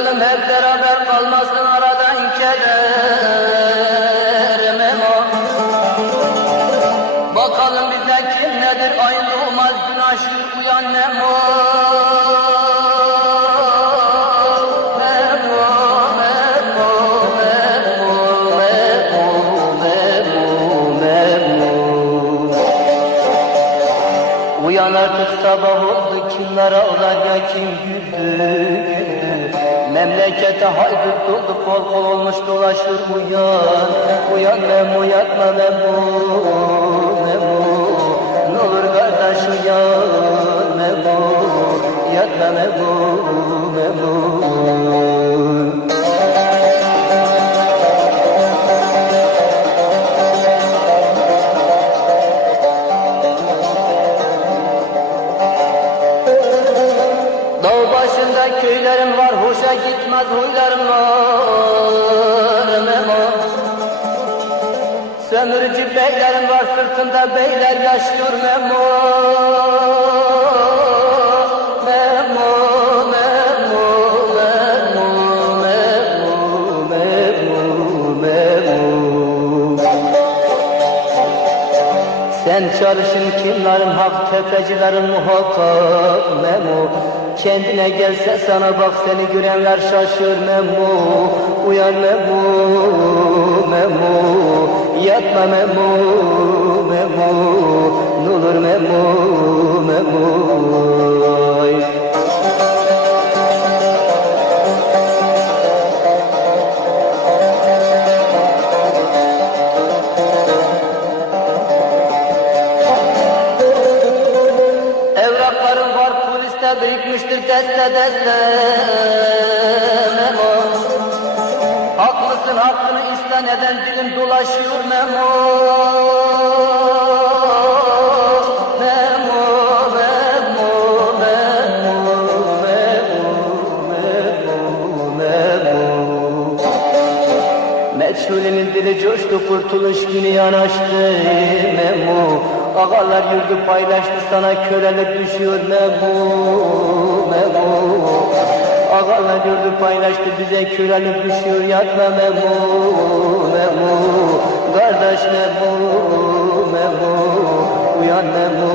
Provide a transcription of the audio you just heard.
Uyalım hep beraber, kalmasın aradan keder Memo. Bakalım bize kim nedir, ayın doğmaz gün aşır, uyan Memo. Uyan artık, sabah oldu, kimler ağlar ya kim güldü. Memlekete haydut doldu, kol kol olmuş dolaşır, uyan. Uyan Memo, yatma Memo, Memo. N'olur kardeş uyan Memo, yatma Memo, Memo. Köylerim var, hoşa gitmez huylarım var Memo. Sömürücü beylerim var, sırtında beyler yaşıyor Memo. Memo, Memo, Memo, Memo, Memo, Memo. Sen çalışın kimlerim, hak tepecilerin muhakkak Memo. Kendine gelse sana bak, seni görenler şaşır Memo. Uyan Memo, Memo, yatma Memo, Memo. N'olur Memo, Memo. Evrakların var, poliste birikmiştir deste deste Memo. Hak mısın, hakkını iste, neden dilim dolaşıyor Memo. Memo, Memo, Memo, Memo, Memo, Memo. Meçhulinin dili coştu, kurtuluş günü yanaştı Memo. Ağalar yurdu paylaştı, sana kölelik düşüyor Memo, Memo. Ağalar yurdu paylaştı, bize kölelik düşüyor, yatma Memo, Memo. Kardeş Memo, Memo, uyan Memo.